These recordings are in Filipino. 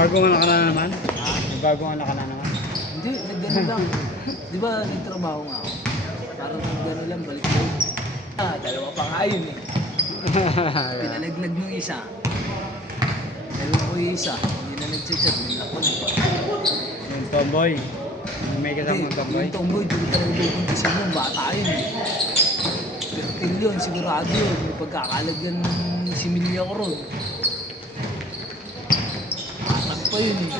Bago nga ka na naman? Bago nga ka na naman? Hindi, nagano lang. Di ba, nagtrabaho nga ako. Parang nagano lang, balik-balik. Dalawa pa nga yun eh. Pinalaglag nung isa. Dalawa ko yung isa. Hindi na nag-chat, nilakon. Yung tomboy. May kasamang tomboy. Yung tomboy, doon talaga pupuntasin mo. Bata yun eh. Pero yun, sigurado yun. May pagkakalagyan si Milya ko ron. Matag pa yun eh.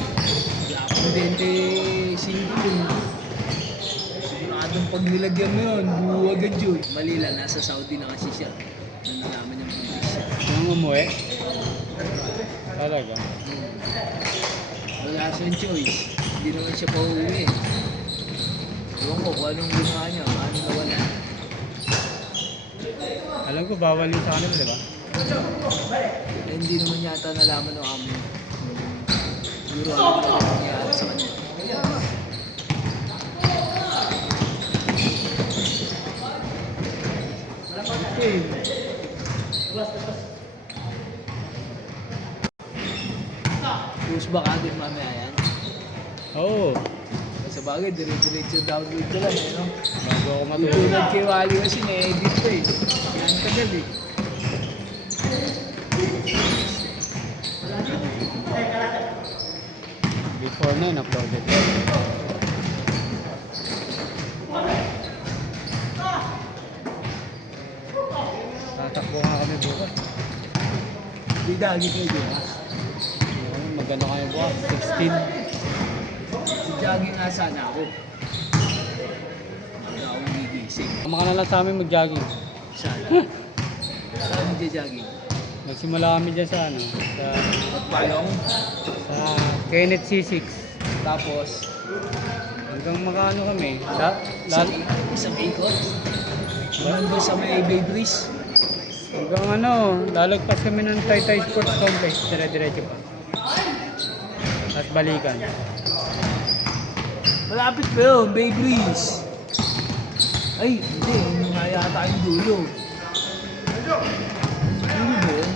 Wala akong 25 yun. Siguradong pag nilagyan mo yun, buo agad yun. Mali lang, nasa Saudi na kasi siya. Nung nalaman niyang pulis siya. Yung umuwi? Talaga? Wala siyang choice. Hindi naman siya pauwi. Ewan ko kung anong ginawa niya, paano nawala. Alam ko, bawal yun sa kanila, di ba? Eh, hindi naman yata nalaman ng amin. Siguro ano na nangyayari sa kanya. Okay. Push ba ka din mamaya yan? Oo. Sa bagay, diretso download ko lang eh, no? Bago ako matulog. Tulad kay Wally kasi na-edit ko eh. Yan tagal eh. Before na, in-uploaded. Tatakbo nga kami bukas. Di dagi kayo dyan. Magano kayo bukas? 16. Si jogging nga sana ako. Hindi ako gigising. Tama ka na lang sa amin mag-jogging. Sana. Saan magja-jogging? Nagsimula kami dyan sa ano? Magpalong. Sa Kenneth C6. Tapos, Hanggang makaano kami. isang ikot. Nandun sa may Bay Breeze. Hanggang ano, lalagpas kami ng Taytay Sports Complex. Dire-diretso pa. At balikan. Malapit pa yun, Bay Breeze. Ay, hindi. Yung nga yata yung dulo. Dulo ba yun?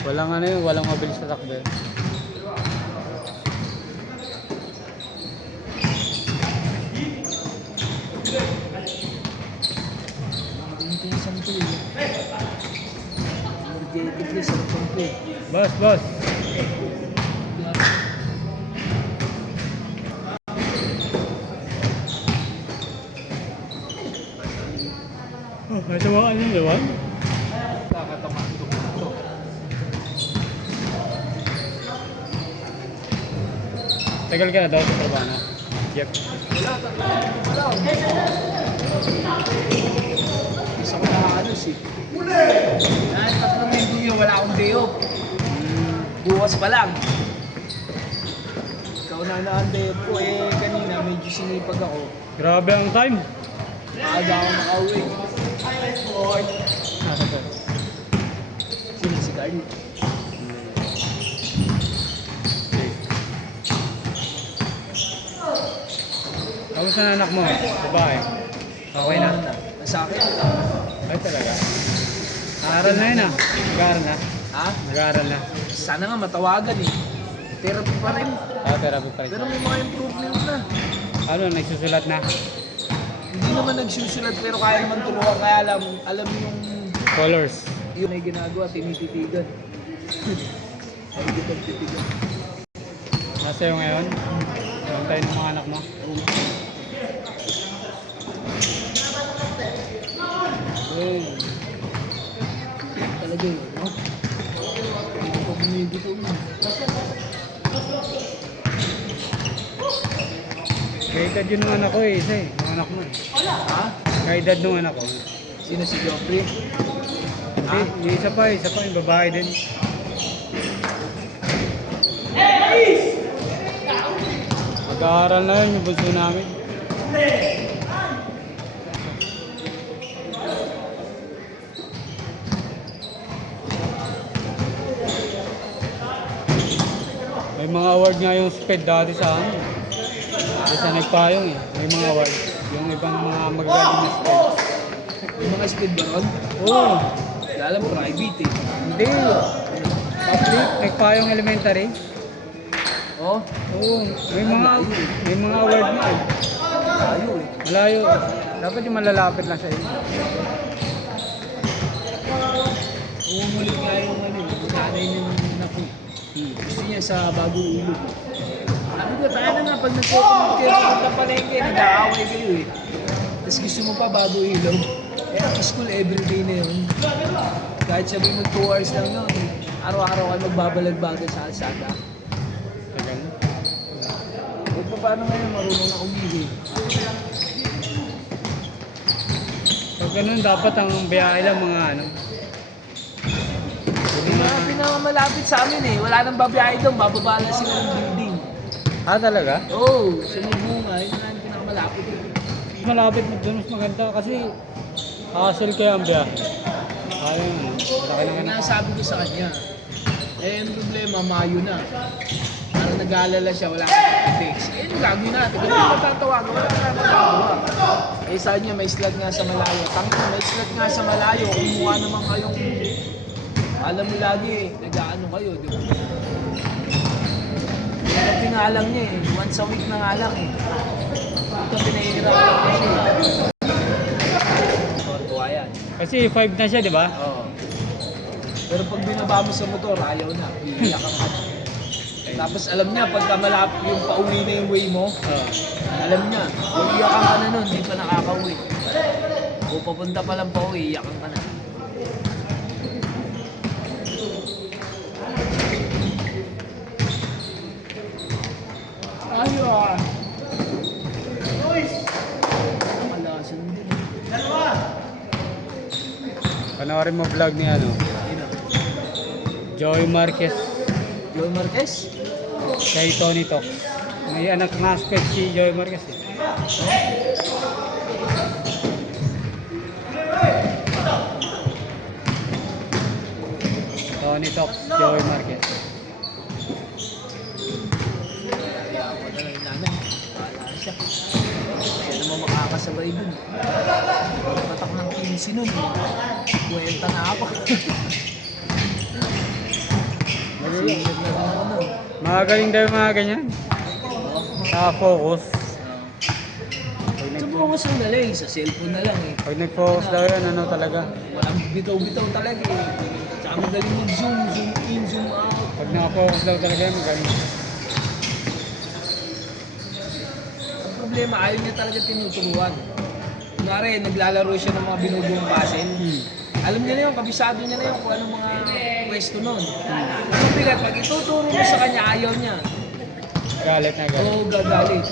Walang ano yun, walang mabilis sa takbo. Ito yung sampu eh. Energetically, sarap sampu. Boss, boss. Oh, may tumakaan yung lawan? Kakatamaan ito ko ito. Tagal ka na daw sa trabaho na. Yep. Wala, tatlo. Isa ko na halos eh. Dahil 3 linggo yun, wala akong day off. Bukas pa lang. Ikaw na ang day off ko eh. Kanina medyo sinipag ako. Grabe ang time. Maaga ako nakauwi. Sino si Carly? Kamusta na anak mo? Babae? Okay na? Sa akin. Ay talaga? Nag-aaral na yun ah. Nag-aaral na. Ha? Nag-aaral na. Sana nga matawagan eh. Therapy pa rin. Therapy pa rin. Pero may mga improvement na. Ano, nagsusulat na? Hindi naman nagsusulat pero kaya naman turuan. Kaya alam mo yung Colors. yun ay ginagawa, tinititigan. Ay, kita titigan. Nasa iyo ngayon? Saan tayo ng mga anak mo? Hey. Talaga yun, no? Hindi ko bumibig ko yun. Kaya edad yun ng anak ko eh, isa eh. Ng anak mo eh. Ha? Kaya edad ng anak ko. Sino si Joffrey? Hindi, isa pa yung babae din. Mag-aaral na yun yung bunso namin. May mga award nga yung SPED dati sa amin. Dati sa nagpayong eh. May mga award. Yung ibang mga magagaling na SPED. Yung mga speed ba ron? Oo. Kaya alam, private eh. Hindi. Public, nagpayong elementary. Oh, Oo. May mga award na eh. tayo eh. Malayo. Dapat yung malalapit lang sa iyo. Umulit nga yung ano, yung nanay niya ng naku. Gusto niya sa bagong ilog. Sabi ko, tayo na nga, pag nagpupunta palengke, nag-aaway kayo eh. Tapos gusto mo pa bagong ilog. Eh, ako school everyday na yun. Kahit sabi mo 2 hours lang yun, araw-araw ka magbabalag-bagal sa alsada. Tagal. Eh, paano ngayon marunong na umihi? Pag ganun, dapat ang biyahe lang mga ano. Yung mga pinakamalapit sa amin eh, wala nang babiyahe doon, bababa lang sila ng building. Ah, talaga? Oo, sa Mabunga, yun na yung pinakamalapit eh. Malapit na dun, mas maganda kasi hassle kaya ang biyahe. Ayun, laki na Kaya ka na. sabi ko sa kanya, eh, yung problema, Mayo na. Parang nag-aalala siya, wala kang i-fix. Eh, yung gagawin natin, kung hindi matatawagan, wala ka na magagawa. Eh, sabi niya, may slot nga sa malayo. Tangin, may slot nga sa malayo, kumuha naman kayong, alam mo lagi eh, nag-aano kayo, di ba? Kaya pinalang niya eh, once a week na nga lang eh. Ito, pinahihirap lang niya siya eh. Tuwa yan. Kasi 5 na siya, di ba? Oo. Pero pag binaba mo sa motor, ayaw na. Iiyak ka pa. Tapos alam niya, pagka malapit yung pauwi na yung way mo, Oo. alam niya, iiyakan ka na nun, hindi pa nakakauwi. O papunta pa lang pauwi, iiyakan ka na. Ayaw! Malasan din. Panoorin mo vlog ni ano, Sino? Joey Marquez Joey Marquez? kay Tony Talk. May anak na aspect si Joey Marquez eh. Tony Talk, Joey Marquez. Kaya ako na lang yung nanay. Bahala siya. Siya naman makakasabay dun. Patak ng 15 nun. Kwenta na ako. Senior na rin ako nun. Magaling daw yung mga ganyan. Naka-focus. Pag, Sa focus mo na lang eh. Sa cellphone na lang eh. pag nag-focus daw yan, ano talaga. Walang bitaw-bitaw talaga eh. Tsaka magaling mag-zoom, zoom in, zoom out. Pag naka-focus daw talaga yan, magaling. Ang problema, ayaw niya talaga tinuturuan. Kunwari, naglalaro siya ng mga binubuong puzzle. Alam niya na yun, kabisado niya na yun kung anong mga pwesto nun. Ang bigat, pag ituturo mo sa kanya, ayaw niya. Galit na galit. Oo, gagalit.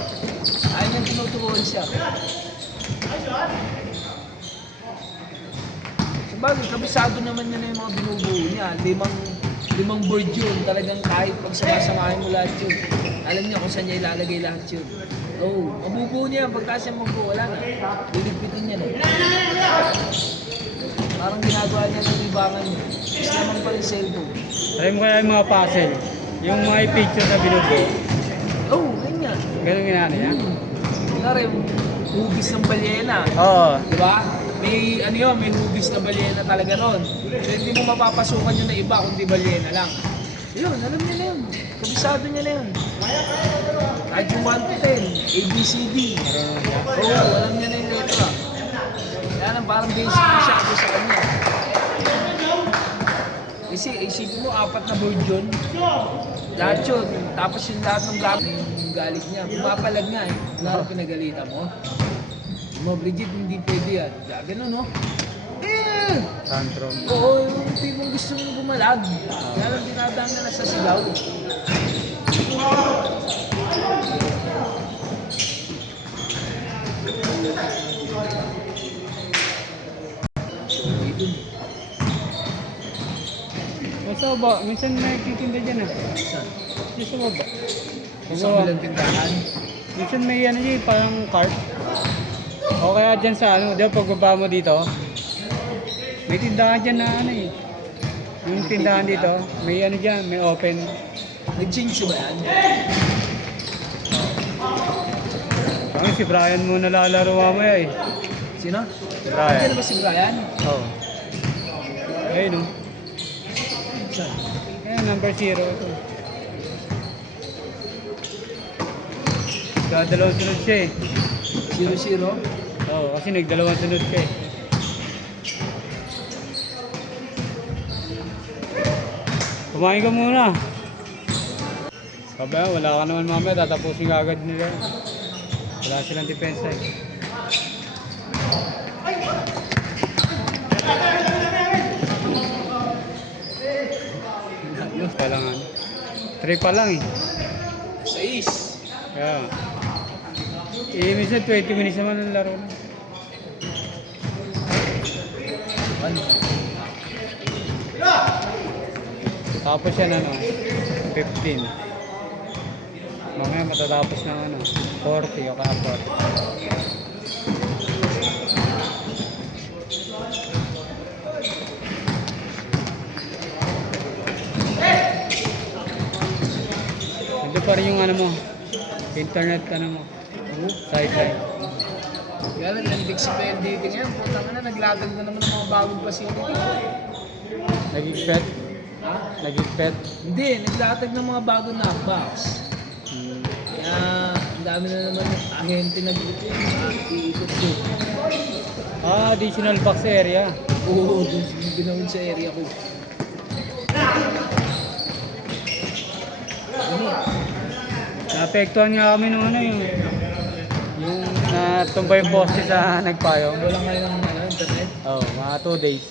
Ayaw niya tinuturuan siya. Sabagay, kabisado naman niya na yung mga binubuo niya. Limang board yun. Talagang kahit pag samasamahin mo lahat yun. Alam niya kung saan niya ilalagay lahat yun. Oo, mabubuo niya. Pagkasya mabubuo, wala na. Liligpitin niya na. Parang ginagawa niya ng libangan niya. Is naman pa rin cellphone. Try mo kaya yung mga puzzle. Yung mga picture na binubuo. Oo, ganyan. Ganun ginano niya? Kunwari, hugis ng balyena. Oo. Di ba? May ano yun, may hugis na balyena talaga ron. So hindi mo mapapasukan yun na iba kundi balyena lang. Yun, alam niya na yun. Kabisado niya na yun. Kahit yung 1 to 10, ABCD. Marunong siya. Oo, alam niya na yung letra. Kaya lang parang basic na siya ako sa kanya. Kasi isipin mo, 4 na board yun. Lahat yun. Tapos yung lahat ng yung galit niya. Pumapalag nga eh. Lalo pinagalitan mo. Mo, Bridget, hindi pwede yan. Gano'n, no? Eh! Tantrum. Oo, yung tipong gusto mong bumalag. Kaya lang dinadaan na sa sigaw. Sorry dun. Sa baba, minsan may titinda dyan ah. Saan? Yung sa baba. Sa kabilang tindahan. Minsan may ano dyan, parang cart. O kaya dyan sa ano, di ba pagbaba mo dito, may tindahan dyan na ano eh. Yung tindahan dito, may ano dyan, may open. Nag-change ba yan? Parang si Brian mo nalalaro mamaya eh. Sino? Brian. Nandiyan na ba si Brian? Oo. Ayun o. Saan? Ayan, number 0 ito. Dalawang sunod siya eh. 0-0? Oo, kasi nagdalawang sunod ka eh. Kumain ka muna. Sabi wala ka naman mamaya, tatapusin ka agad nila. Wala silang depensa eh. Kailangan. 3 pa lang eh. 6. Kaya. Minsan 20 minutes naman ang laro na. Ano? Tapos yan ano, 15. Mamaya matatapos ng ano, 40 o kaya 40. Ito pa rin yung ano mo, internet ano mo, sideline. Kaya lang, nandig si PLDT ngayon. Putang na, naglatag na naman ng mga bagong facility. Nag-expect? Ha? Nag-expect? Hindi, naglatag ng mga bagong knockbox. Kaya, ang dami na naman ng ahente nag-iikot ko. Additional box area. Oo, doon binawin sa area ko. Ano? Naapektuhan nga kami nung ano yung natumba yung poste sa nagpayong. Wala ngayon ng ano, internet. Oh, mga 2 days.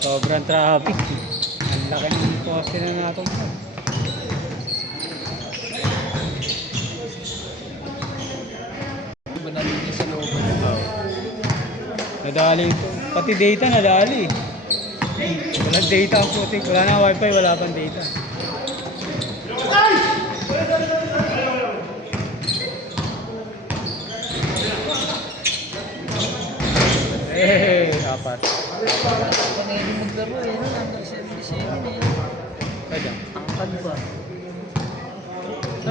Sobrang traffic. Ang laki ng poste na natumba. Iba nalinis sa loob. Oh. Nadali ito. Pati data nadali. Walang data ang putik. Wala na wifi, wala pang data. Apat. Kung hindi maglaro eh, no? Number 77 eh. Kaya. Angkad ba?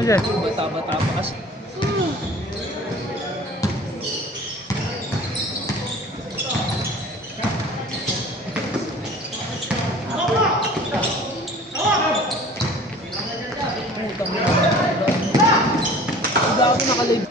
Ayan. Bata-bata pa kasi. Putang ina. Hindi ako nakalive.